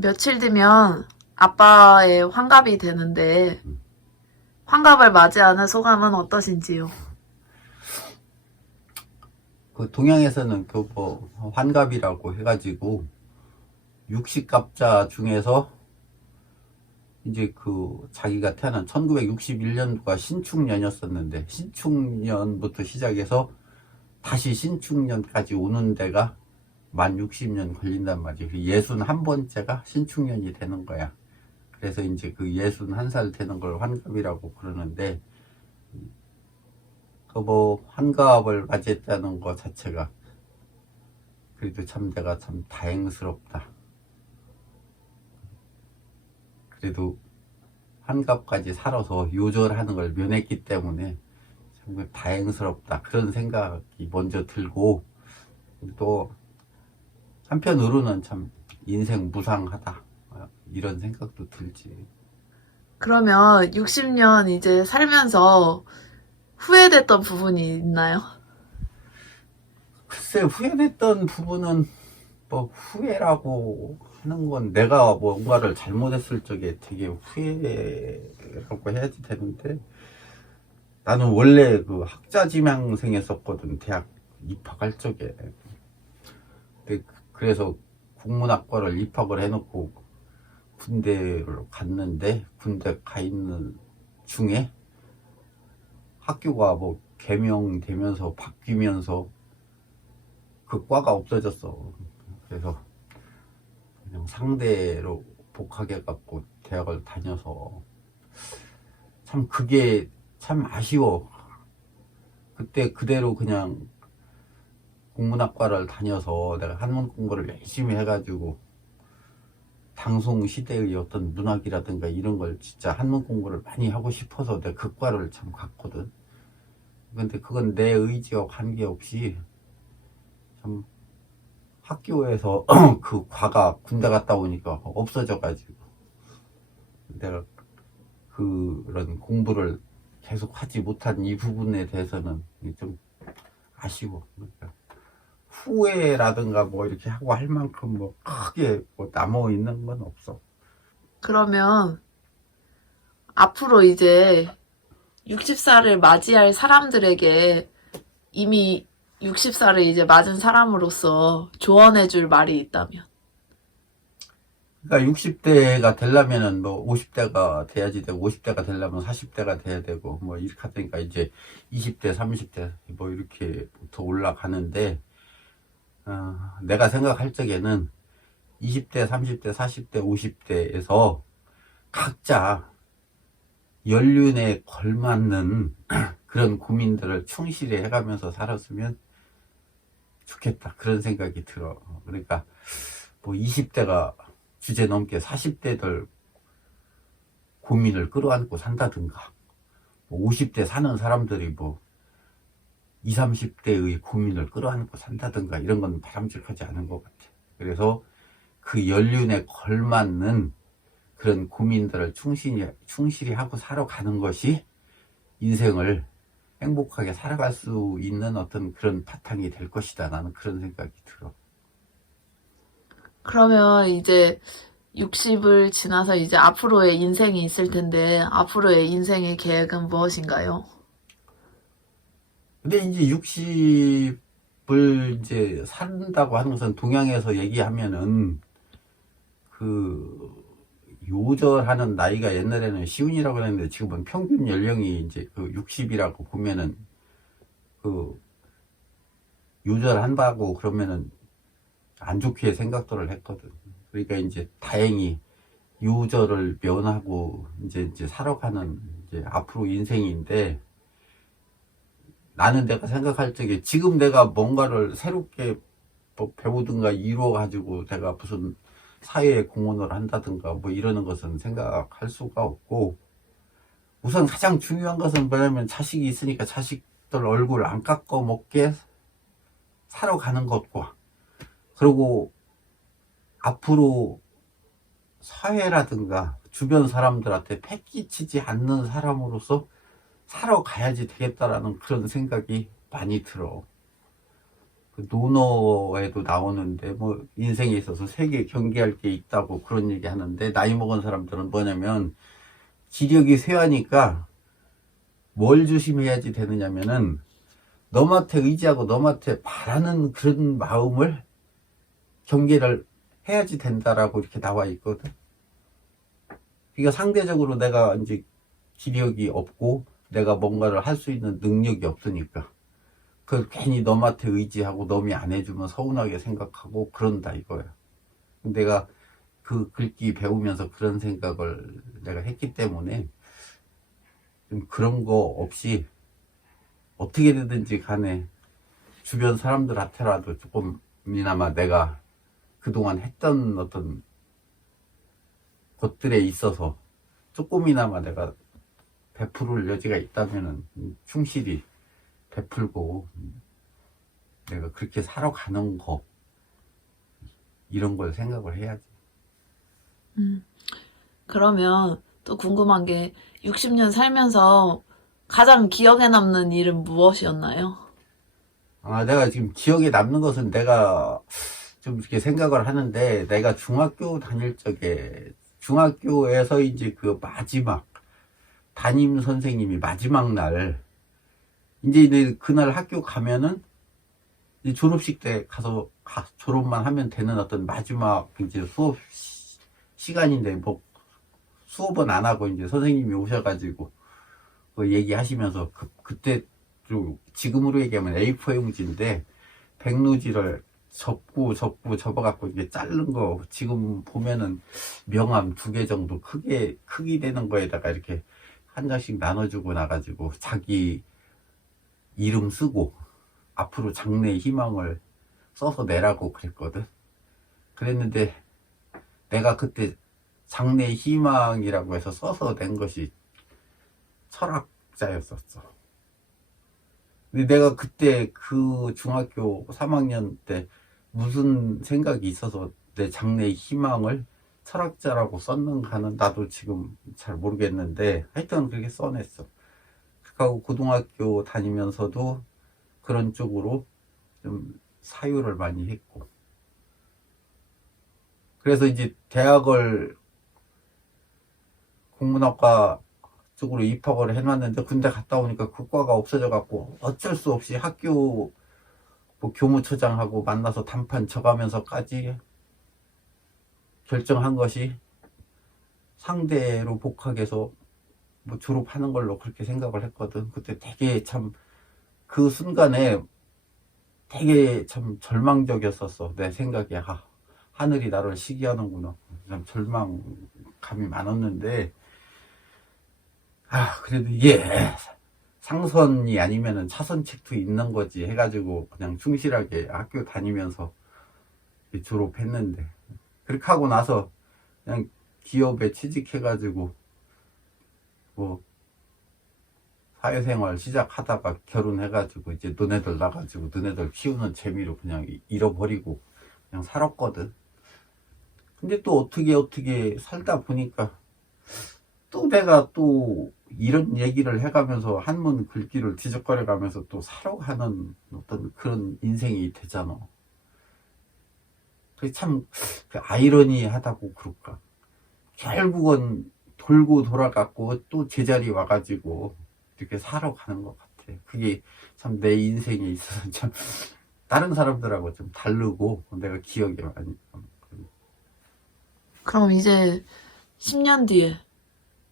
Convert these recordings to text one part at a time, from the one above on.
며칠 뒤면 아빠의 환갑이 되는데 환갑을 맞이하는 소감은 어떠신지요? 그 동양에서는 그 뭐 환갑이라고 해가지고 60갑자 중에서 이제 그 자기가 태어난 1961년도가 신축년이었었는데 신축년부터 시작해서 다시 신축년까지 오는 데가 만 60년 걸린단 말이에요. 61번째가 신축년이 되는 거야. 그래서 이제 그 61살 되는 걸 환갑이라고 그러는데, 그 뭐 환갑을 맞이했다는 거 자체가 그래도 참 내가 참 다행스럽다. 그래도 환갑까지 살아서 요절하는 걸 면했기 때문에 참 다행스럽다, 그런 생각이 먼저 들고, 또 한편으로는 참 인생 무상하다, 이런 생각도 들지. 그러면 60년 이제 살면서 후회됐던 부분이 있나요? 글쎄, 후회됐던 부분은 뭐 후회라고 하는 건 내가 뭔가를 잘못했을 적에 되게 후회라고 해야지 되는데, 나는 원래 그 학자지망생 했었거든, 대학 입학할 적에. 근데 그래서 국문학과를 입학을 해놓고 군대를 갔는데, 군대 가 있는 중에 학교가 뭐 개명되면서 바뀌면서 그 과가 없어졌어. 그래서 그냥 상대로 복학해 갖고 대학을 다녀서 참 그게 참 아쉬워. 그때 그대로 그냥 국문학과를 다녀서 내가 한문 공부를 열심히 해가지고 당송 시대의 어떤 문학이라든가 이런 걸 진짜 한문 공부를 많이 하고 싶어서 내가 그 과를 참 갔거든. 근데 그건 내 의지와 관계없이 참 학교에서 그 과가 군대 갔다 오니까 없어져가지고 내가 그런 공부를 계속 하지 못한 이 부분에 대해서는 좀 아쉬워. 그러니까 후회라든가 뭐 이렇게 하고 할 만큼 뭐 크게 뭐 남아 있는 건 없어. 그러면 앞으로 이제 60살을 맞이할 사람들에게 이미 60살을 이제 맞은 사람으로서 조언해줄 말이 있다면? 그러니까 60대가 되려면은 뭐 50대가 돼야지 되고, 50대가 되려면 40대가 돼야 되고, 뭐 이렇게 하니까 이제 20대, 30대 뭐 이렇게부터 올라가는데, 내가 생각할 적에는 20대, 30대, 40대, 50대에서 각자 연륜에 걸맞는 그런 고민들을 충실히 해가면서 살았으면 좋겠다, 그런 생각이 들어. 그러니까 뭐 20대가 주제 넘게 40대들 고민을 끌어안고 산다든가, 뭐 50대 사는 사람들이 뭐 20, 30대의 고민을 끌어안고 산다든가, 이런 건 바람직하지 않은 것 같아. 그래서 그 연륜에 걸맞는 그런 고민들을 충실히 하고 살아가는 것이 인생을 행복하게 살아갈 수 있는 어떤 그런 바탕이 될 것이다, 나는 그런 생각이 들어. 그러면 이제 60을 지나서 이제 앞으로의 인생이 있을 텐데 앞으로의 인생의 계획은 무엇인가요? 근데 이제 60을 이제 산다고 하는 것은 동양에서 얘기하면은 그 요절하는 나이가 옛날에는 시운이라고 그랬는데 지금은 평균 연령이 이제 그 60이라고 보면은, 그 요절한다고 그러면은 안 좋게 생각들을 했거든. 그러니까 이제 다행히 요절을 면하고 이제 살아가는 이제 앞으로 인생인데, 나는 내가 생각할 적에 지금 내가 뭔가를 새롭게 뭐 배우든가 이루어 가지고 내가 무슨 사회에 공헌을 한다든가 뭐 이러는 것은 생각할 수가 없고, 우선 가장 중요한 것은 뭐냐면 자식이 있으니까 자식들 얼굴 안 깎아 먹게 살아가는 것과, 그리고 앞으로 사회라든가 주변 사람들한테 패기치지 않는 사람으로서 살아가야지 되겠다라는 그런 생각이 많이 들어. 그 논어에도 나오는데 뭐 인생에 있어서 세계 경계할 게 있다고 그런 얘기 하는데, 나이 먹은 사람들은 뭐냐면 기력이 쇠하니까 뭘 조심해야지 되느냐면은 너한테 의지하고 너한테 바라는 그런 마음을 경계를 해야지 된다라고 이렇게 나와 있거든. 그러니까 상대적으로 내가 이제 기력이 없고 내가 뭔가를 할 수 있는 능력이 없으니까 그걸 괜히 너한테 의지하고 너이 안 해주면 서운하게 생각하고 그런다 이거야. 내가 그 글귀 배우면서 그런 생각을 내가 했기 때문에 좀 그런 거 없이 어떻게 되든지 간에 주변 사람들한테라도 조금이나마 내가 그동안 했던 어떤 것들에 있어서 조금이나마 내가 베풀을 여지가 있다면은 충실히 베풀고 내가 그렇게 살아가는 거, 이런 걸 생각을 해야지. 그러면 또 궁금한 게 60년 살면서 가장 기억에 남는 일은 무엇이었나요? 내가 지금 기억에 남는 것은 내가 좀 이렇게 생각을 하는데, 내가 중학교 다닐 적에 중학교에서 이제 그 마지막 담임 선생님이 마지막 날 이제 그날 학교 가면은 이제 졸업식 때 가서 졸업만 하면 되는 어떤 마지막 이제 수업 시간인데, 뭐 수업은 안 하고 이제 선생님이 오셔가지고 그 얘기하시면서 그때 좀 지금으로 얘기하면 A4 용지인데 백루지를 접어갖고 이게 자른 거, 지금 보면은 명함 2개 정도 크기 되는 거에다가 이렇게 한 장씩 나눠주고 나가지고 자기 이름 쓰고 앞으로 장래의 희망을 써서 내라고 그랬거든. 그랬는데 내가 그때 장래의 희망이라고 해서 써서 낸 것이 철학자였었어. 근데 내가 그때 그 중학교 3학년 때 무슨 생각이 있어서 내 장래의 희망을 철학자라고 썼는가는 나도 지금 잘 모르겠는데, 하여튼 그렇게 써냈어. 그리고 고등학교 다니면서도 그런 쪽으로 좀 사유를 많이 했고, 그래서 이제 대학을 공문학과 쪽으로 입학을 해놨는데 군대 갔다 오니까 그 과가 없어져 갖고 어쩔 수 없이 학교 뭐 교무처장하고 만나서 단판 쳐가면서까지 결정한 것이 상대로 복학해서 뭐 졸업하는 걸로 그렇게 생각을 했거든. 그때 되게 참 그 순간에 되게 참 절망적이었었어. 내 생각에 하늘이 나를 시기하는구나. 참 절망감이 많았는데, 그래도 이게 상선이 아니면은 차선책도 있는 거지 해가지고 그냥 충실하게 학교 다니면서 졸업했는데, 그렇게 하고 나서 그냥 기업에 취직해가지고 뭐 사회생활 시작하다가 결혼해가지고 이제 너네들 나가지고 너네들 키우는 재미로 그냥 잃어버리고 그냥 살았거든. 근데 또 어떻게 살다 보니까 또 내가 또 이런 얘기를 해가면서 한문 글귀를 뒤적거려 가면서 또 살아가는 어떤 그런 인생이 되잖아. 그게 참 아이러니하다고 그럴까. 결국은 돌고 돌아갔고 또 제자리 와가지고 이렇게 살아가는 것 같아. 그게 참 내 인생에 있어서 참 다른 사람들하고 좀 다르고 내가 기억이 많이. 그럼 이제 10년 뒤에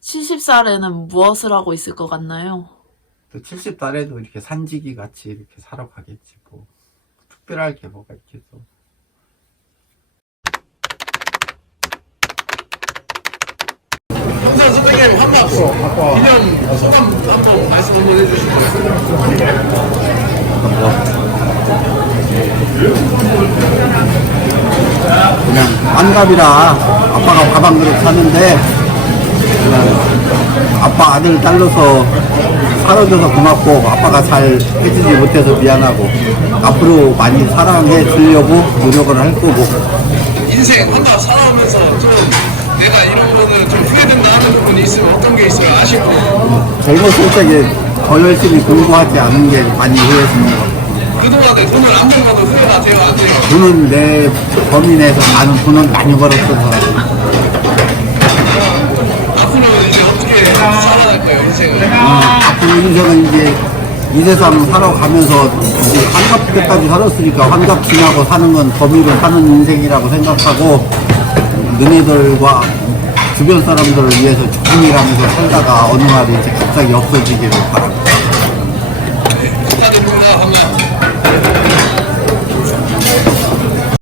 70살에는 무엇을 하고 있을 것 같나요? 또 70살에도 이렇게 산지기 같이 이렇게 살아가겠지 뭐. 특별할 게 뭐가 있겠어. 김선 선생님 한 번, 1년 소감 한번 말씀 한번 해주시면. 그냥 환갑이라 아빠가 밥 한 그릇 사는데 그냥 아빠 아들 딸로서 살아줘서 고맙고 아빠가 잘 해주지 못해서 미안하고 앞으로 많이 사랑해 주려고 노력을 할 거고. 인생 한번 살아오면서 좀 내가 이런 거는 좀 후회된다 하는 부분이 있으면 어떤 게 있어요? 아쉬운 거? 젊었을 적에 더 열심히 공부하지 않은 게 많이 후회스러운 것 같아요. 그동안에 돈을 안 벌어도 후회가 돼요, 안 돼요? 돈은 내 범위 내에서 나는 돈을 많이 벌었던 사람이야. 앞으로는 이제 어떻게 살아갈 거예요, 인생을? 앞으로 인생은 이제 이 세상 살아가면서 이제 환갑 때까지 살았으니까 환갑 지나고 사는 건 범위로 사는 인생이라고 생각하고 너네들과 주변 사람들을 위해서 좋은 일 하면서 살다가 어느 날에 이제 갑자기 없어지기를 바랍니다. 축하드립니다. 감사합니다.